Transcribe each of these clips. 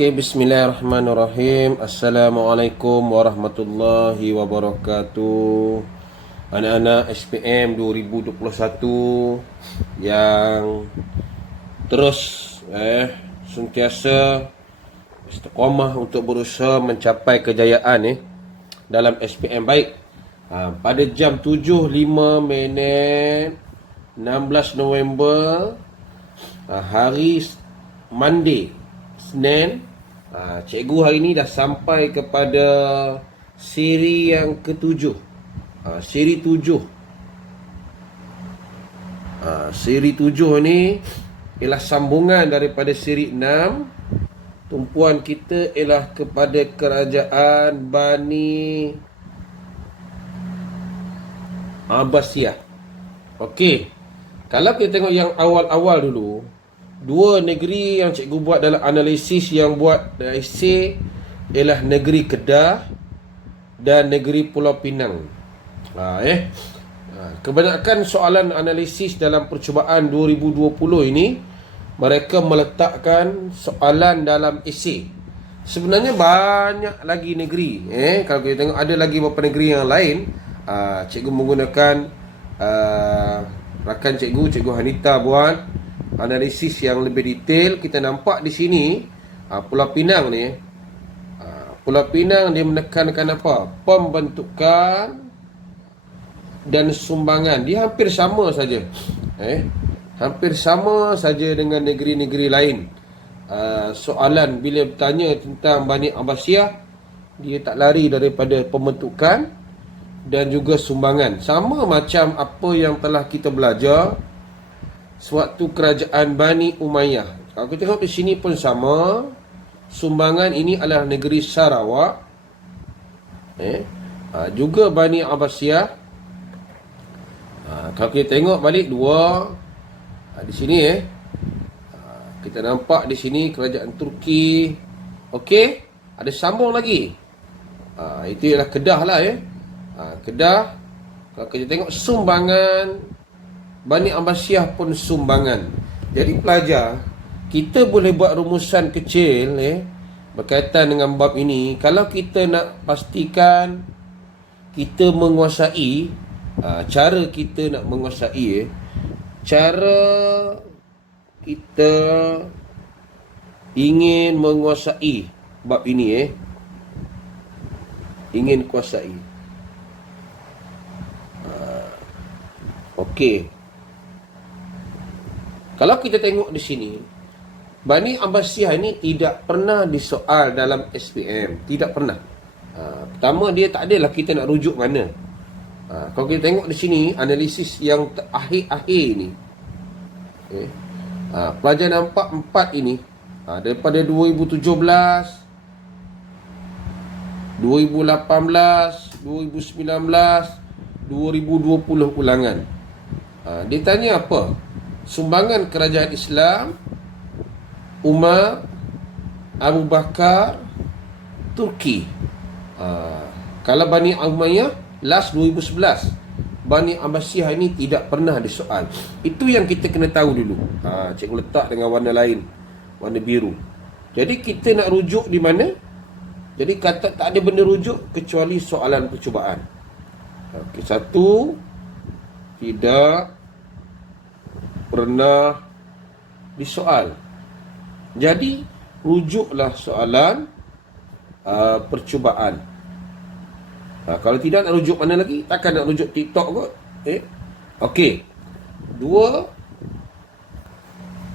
Okey, bismillahirrahmanirrahim. Assalamualaikum warahmatullahi wabarakatuh. Anak-anak SPM 2021 yang terus sentiasa istiqamah untuk berusaha mencapai kejayaan dalam SPM baik. Pada jam 7.05 minit 16 November hari Monday, Senin, cikgu hari ni dah sampai kepada siri yang ketujuh. Siri 7. Siri 7 ni ialah sambungan daripada siri 6. Tumpuan kita ialah kepada kerajaan Bani Abbasiyah. Okey. Kalau kita tengok yang awal-awal dulu, dua negeri yang cikgu buat dalam analisis yang buat esei ialah negeri Kedah dan negeri Pulau Pinang. Kebanyakan soalan analisis dalam percubaan 2020 ini, mereka meletakkan soalan dalam esei. Sebenarnya banyak lagi negeri. Kalau kita tengok ada lagi beberapa negeri yang lain. Cikgu menggunakan rakan cikgu Hanita buat analisis yang lebih detail. Kita nampak di sini Pulau Pinang ni, Pulau Pinang dia menekankan apa? Pembentukan dan sumbangan. Dia hampir sama saja. Hampir sama saja dengan negeri-negeri lain. Soalan bila bertanya tentang Bani Abbasiyah, dia tak lari daripada pembentukan dan juga sumbangan. Sama macam apa yang telah kita belajar sewaktu kerajaan Bani Umayyah. Kalau kita tengok di sini pun sama. Sumbangan ini adalah negeri Sarawak. Juga Bani Abbasiyah. Kalau kita tengok balik dua, di sini kita nampak di sini kerajaan Turki. Okey, ada sambung lagi. Itu ialah Kedah lah Kedah. Kalau kita tengok sumbangan Bani Abbasiyah pun sumbangan. Jadi pelajar, kita boleh buat rumusan kecil berkaitan dengan bab ini. Kalau kita nak pastikan kita menguasai, cara kita nak menguasai, cara kita ingin menguasai bab ini, ingin kuasai. Okey. Kalau kita tengok di sini, Bani Abbasiyah ini tidak pernah disoal dalam SPM. Tidak pernah. Pertama, dia tak adalah kita nak rujuk mana. Kalau kita tengok di sini, analisis yang akhir-akhir ni, pelajar nampak 4 ini, daripada 2017, 2018, 2019, 2020 ulangan. Dia tanya apa? Sumbangan kerajaan Islam, Umar, Abu Bakar, Turki. Kalau Bani Umayyah, last 2011. Bani Abbasiyah ini tidak pernah disoal. Itu yang kita kena tahu dulu. Cikgu letak dengan warna lain, warna biru. Jadi kita nak rujuk di mana? Jadi kata tak ada benda rujuk kecuali soalan percubaan. Okey, satu, tidak pernah disoal. Jadi rujuklah soalan percubaan. Kalau tidak nak rujuk mana lagi? Takkan nak rujuk TikTok kot. Okey. Dua,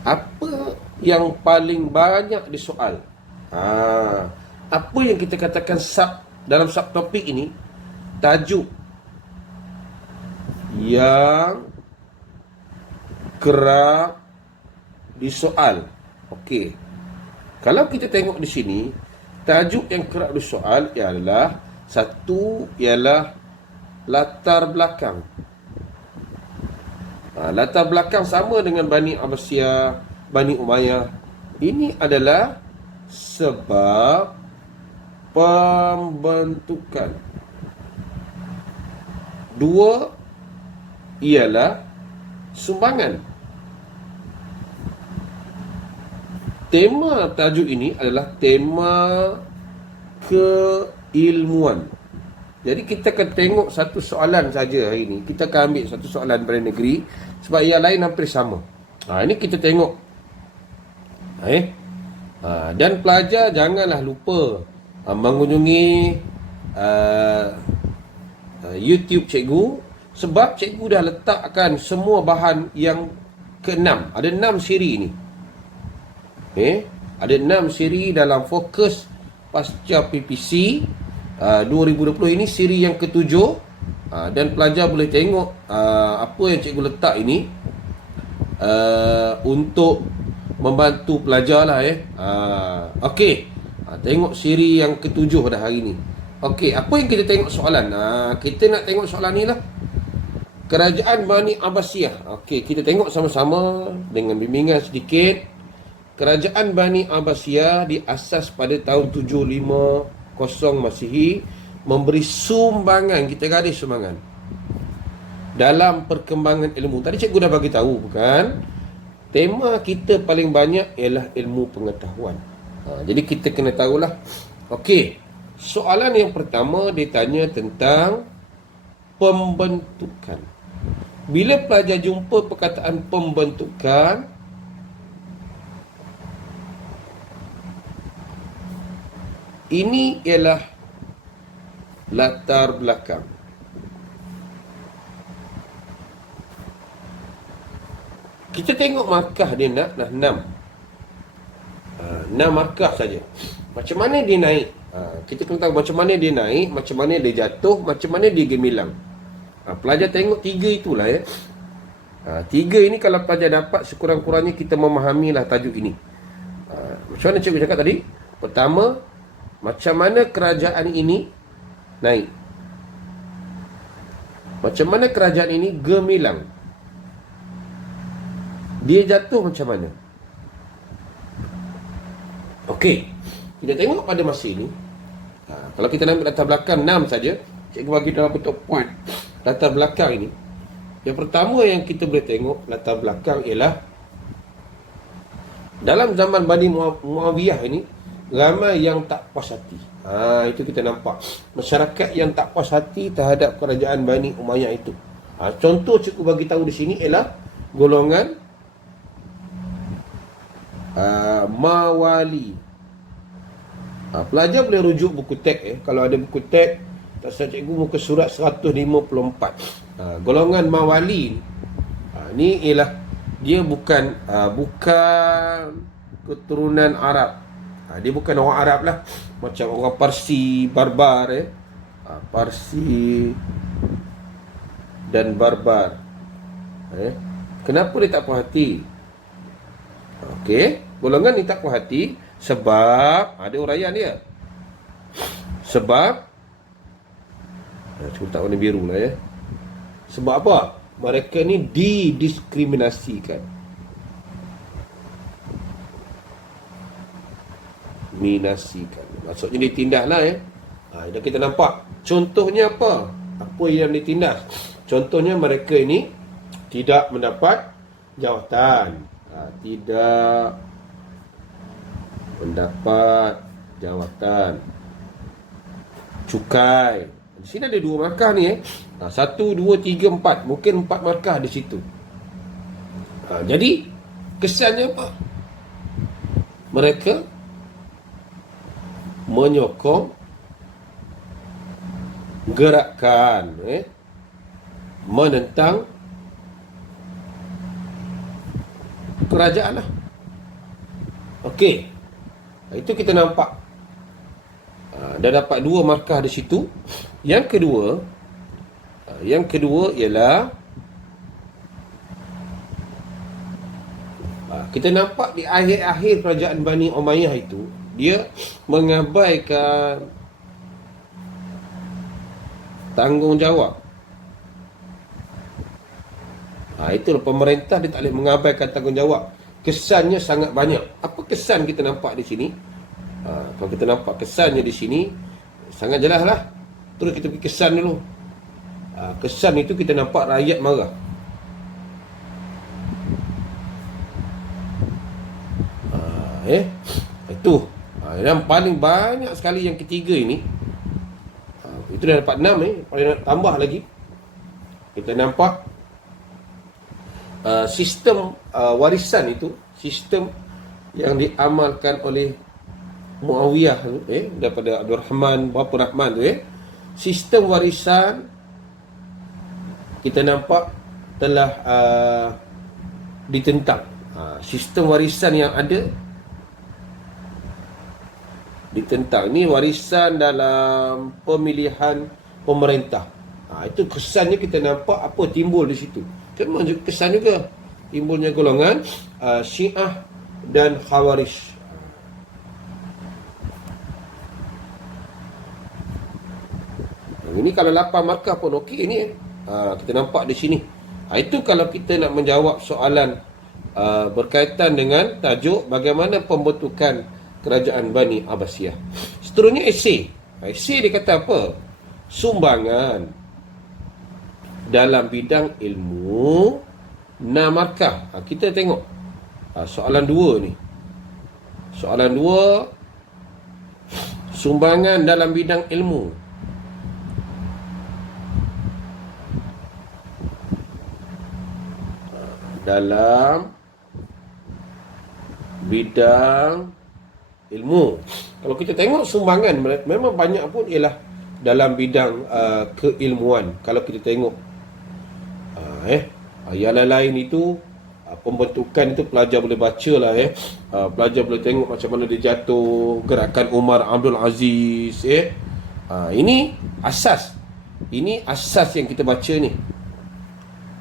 apa yang paling banyak disoal? Apa yang kita katakan dalam subtopik ini, tajuk yang kerap disoal. Okey. Kalau kita tengok di sini, tajuk yang kerap disoal ialah satu, ialah latar belakang. Latar belakang sama dengan Bani Abbasiyah, Bani Umayyah. Ini adalah sebab pembentukan. Dua, ialah sumbangan. Tema tajuk ini adalah tema keilmuan. Jadi kita akan tengok satu soalan saja hari ini. Kita akan ambil satu soalan daripada negeri sebab yang lain hampir sama. Ini kita tengok. Dan pelajar janganlah lupa mengunjungi YouTube cikgu sebab cikgu dah letakkan semua bahan yang ke-6. Ada 6 siri ni. Ada 6 siri dalam fokus pasca PPC 2020 ini siri yang ke-7, dan pelajar boleh tengok apa yang cikgu letak ini untuk membantu pelajar lah Okey, tengok siri yang ke-7 dah hari ni. Okey, apa yang kita tengok soalan? Kita nak tengok soalan ni lah. Kerajaan Bani Abbasiyah. Okey, kita tengok sama-sama dengan bimbingan sedikit. Kerajaan Bani Abbasiyah diasas pada tahun 750 Masihi, memberi sumbangan, kita garis sumbangan, dalam perkembangan ilmu. Tadi cikgu dah bagi tahu, bukan? Tema kita paling banyak ialah ilmu pengetahuan. Jadi kita kena tahulah. Okey, soalan yang pertama dia tanya tentang pembentukan. Bila pelajar jumpa perkataan pembentukan, ini ialah latar belakang. Kita tengok markah dia nak 6. 6 markah saja. Macam mana dia naik? Kita kena tahu macam mana dia naik, macam mana dia jatuh, macam mana dia gemilang. Pelajar tengok 3 itulah 3 ini kalau pelajar dapat, sekurang-kurangnya kita memahamilah tajuk ini. Macam mana cikgu cakap tadi? Pertama, macam mana kerajaan ini naik? Macam mana kerajaan ini gemilang? Dia jatuh macam mana? Okey, kita tengok pada masa ini. Kalau kita nak ambil latar belakang 6 saja, cikgu bagi dalam bentuk point. Latar belakang ini, yang pertama yang kita boleh tengok latar belakang ialah dalam zaman Bani Muawiyah ini, ramai yang tak puas hati. Itu kita nampak. Masyarakat yang tak puas hati terhadap kerajaan Bani Umayyah itu. Contoh cikgu bagi tahu di sini ialah golongan Mawali. Pelajar boleh rujuk buku teks kalau ada buku teks. Tak salah cikgu muka surat 154. Golongan Mawali ni ialah dia bukan keturunan Arab. Dia bukan orang Arab lah, macam orang Parsi, Barbar Parsi dan Barbar. Kenapa dia tak puas hati? Okey, golongan ni tak puas hati sebab ada uraian dia. Sebab cuba tak warna biru lah Sebab apa? Mereka ni didiskriminasikan. Maksudnya ditindas lah dah kita nampak. Contohnya apa? Apa yang ditindas? Contohnya mereka ini tidak mendapat jawatan. Tidak mendapat jawatan. Cukai. Di sini ada 2 markah ni 1, 2, 3, 4. Mungkin 4 markah di situ. Jadi kesannya apa? Mereka menyokong gerakan menentang kerajaan lah. Okey, itu kita nampak. Dah dapat 2 markah di situ. Yang kedua ialah kita nampak di akhir-akhir kerajaan Bani Umayyah itu, dia mengabaikan tanggungjawab. Itulah pemerintah dia tak boleh mengabaikan tanggungjawab. Kesannya sangat banyak. Apa kesan kita nampak di sini? Kalau kita nampak kesannya di sini, sangat jelas lah. Terus kita pergi kesan dulu. Kesan itu kita nampak rakyat marah. Itu. Yang paling banyak sekali yang ketiga ini. Itu dah dapat 6 paling nak tambah lagi. Kita nampak sistem warisan itu, sistem yang diamalkan oleh Muawiyah daripada Abdul Rahman, Bapa Rahman tu sistem warisan kita nampak telah ditentang. Sistem warisan yang ada ditentang. Ini warisan dalam pemilihan pemerintah. Itu kesannya kita nampak apa timbul di situ. Kan kesan juga timbulnya golongan Syiah dan Khawarij. Ini kalau 8 markah pun okey ni. Kita nampak di sini. Itu kalau kita nak menjawab soalan berkaitan dengan tajuk bagaimana pembentukan kerajaan Bani Abbasiyah. Seterusnya esei. Esei dia kata apa? Sumbangan dalam bidang ilmu 6 markah. Kita tengok soalan 2 ni. Soalan 2, sumbangan dalam bidang ilmu. Dalam bidang ilmu. Kalau kita tengok sumbangan memang banyak pun ialah dalam bidang keilmuan. Kalau kita tengok yang lain itu pembentukan itu pelajar boleh baca lah pelajar boleh tengok macam mana dia jatuh, gerakan Umar Abdul Aziz ini asas. Ini asas yang kita baca ni.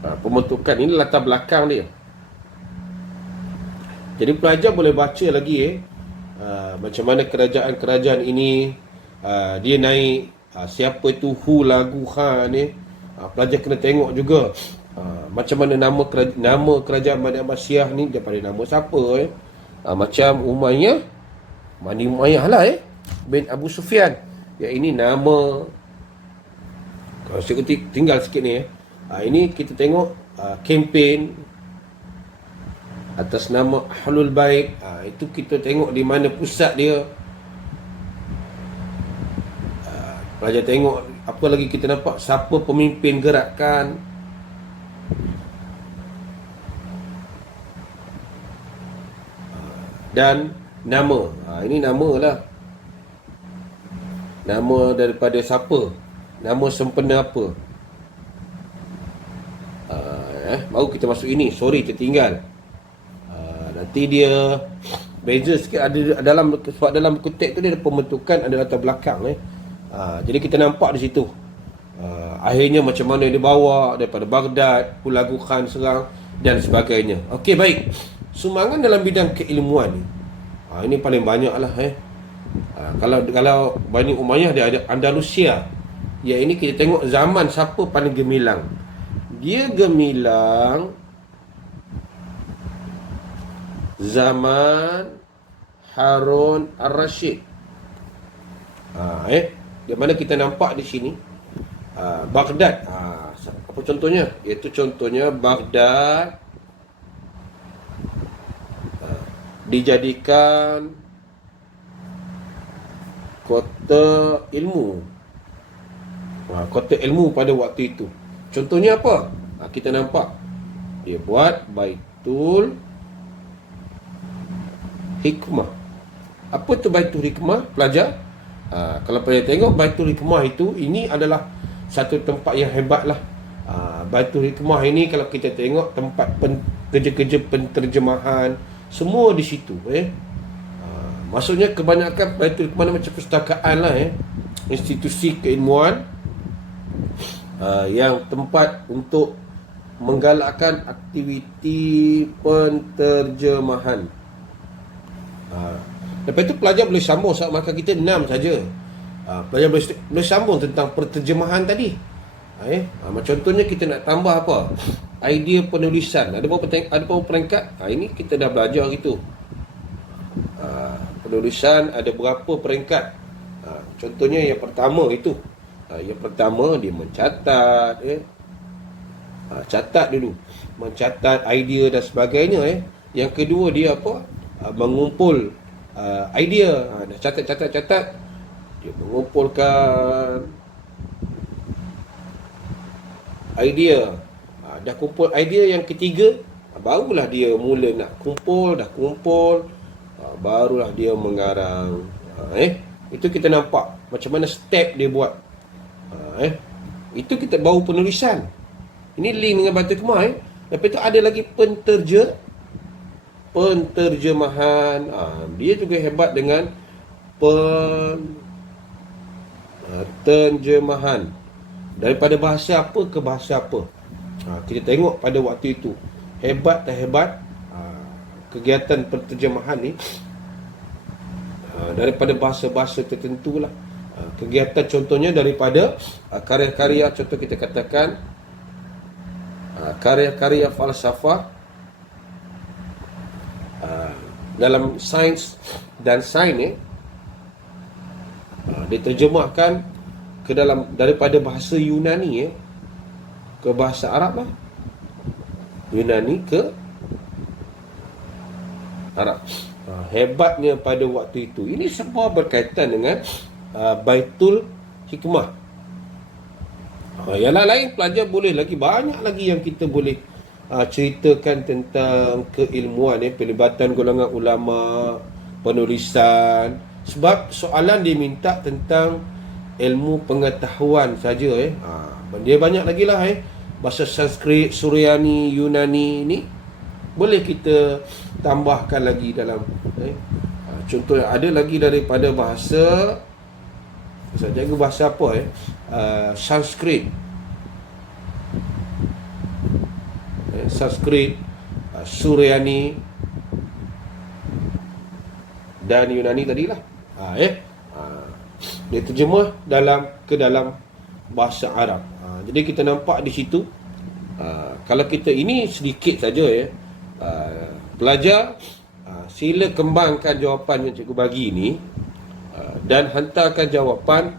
Pembentukan ini latar belakang dia. Jadi pelajar boleh baca lagi macam mana kerajaan-kerajaan ini dia naik, siapa itu Hulagu Khan pelajar kena tengok juga macam mana nama kerajaan Bani Abbasiyah ni daripada nama siapa macam Umayyah, Bani Umayyah lah bin Abu Sufyan. Ya, ini nama. Kalau saya tinggal sikit ni ini kita tengok kempen atas nama Ahlul Bait. Itu kita tengok di mana pusat dia. Pelajar tengok apa lagi kita nampak, siapa pemimpin gerakan. Dan nama. Ini nama lah. Nama daripada siapa, nama sempena apa. Baru kita masuk ini. Sorry tertinggal. Nanti dia beza sikit. Ada dalam, sebab dalam buku teks tu dia ada pembentukan, ada latar belakang jadi kita nampak di situ akhirnya macam mana dia bawa daripada Baghdad, Hulagu Khan serang dan sebagainya. Okey, baik. Sumbangan dalam bidang keilmuan ni ini paling banyak lah kalau Bani Umayyah dia ada Andalusia. Ya, ini kita tengok zaman siapa paling gemilang. Dia gemilang zaman Harun Ar-Rasyid. Di mana kita nampak di sini Baghdad. Apa contohnya? Iaitu contohnya Baghdad dijadikan kota ilmu. Kota ilmu pada waktu itu. Contohnya apa? Kita nampak dia buat Baitul Hikmah. Apa tu Baitul Hikmah, pelajar? Kalau pelajar tengok Baitul Hikmah itu, ini adalah satu tempat yang hebat lah. Baitul Hikmah ini kalau kita tengok tempat kerja-kerja penterjemahan, semua di situ. Maksudnya kebanyakan Baitul Hikmah macam perpustakaan lah. Institusi keilmuan yang tempat untuk menggalakkan aktiviti penterjemahan. Lepas itu pelajar boleh sambung, maka kita 6 saja. Pelajar boleh sambung tentang penterjemahan tadi. Contohnya kita nak tambah apa? Idea penulisan. Ada berapa peringkat? Ini kita dah belajar gitu. Penulisan ada berapa peringkat? Contohnya yang pertama itu. Yang pertama dia mencatat. Catat dulu. Mencatat idea dan sebagainya. Yang kedua dia apa? mengumpul idea. Dah catat. Dia mengumpulkan idea. Dah kumpul idea yang ketiga, barulah dia mula nak kumpul. Dah kumpul, barulah dia mengarang. Itu kita nampak macam mana step dia buat. Itu kita baru penulisan. Ini link dengan batu kemah. Lepas tu ada lagi penterjemahan. Dia juga hebat dengan penterjemahan daripada bahasa apa ke bahasa apa. Kita tengok pada waktu itu hebat tak hebat kegiatan penterjemahan ni. Daripada bahasa-bahasa tertentu lah. Kegiatan contohnya daripada karya-karya, contoh kita katakan karya-karya falsafah dalam sains dan sains diterjemahkan ke dalam daripada bahasa Yunani ke bahasa Arab lah. Yunani ke Arab. Hebatnya pada waktu itu. Ini semua berkaitan dengan Baitul Hikmah. Yang lain pelajar boleh lagi, banyak lagi yang kita boleh ceritakan tentang keilmuan, pelibatan golongan ulama, penulisan. Sebab soalan dia minta tentang ilmu pengetahuan saja. Dia banyak lagi lah. Bahasa Sanskrit, Suryani, Yunani ni boleh kita tambahkan lagi dalam. Contoh ada lagi daripada bahasa, saya jaga bahasa apa Sanskrit. Sanskrit, Suryani dan Yunani tadilah. Dia terjemah ke dalam bahasa Arab. Jadi kita nampak di situ, kalau kita ini sedikit saja pelajar, sila kembangkan jawapan yang cikgu bagi ini dan hantarkan jawapan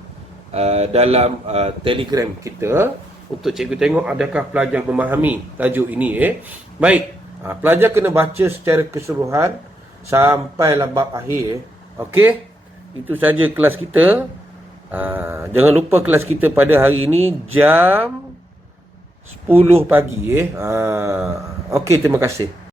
dalam Telegram kita untuk cikgu tengok adakah pelajar memahami tajuk ini. Baik, pelajar kena baca secara keseluruhan sampailah bab akhir. Okey, itu saja kelas kita. Jangan lupa kelas kita pada hari ini jam 10 pagi. Okey, terima kasih.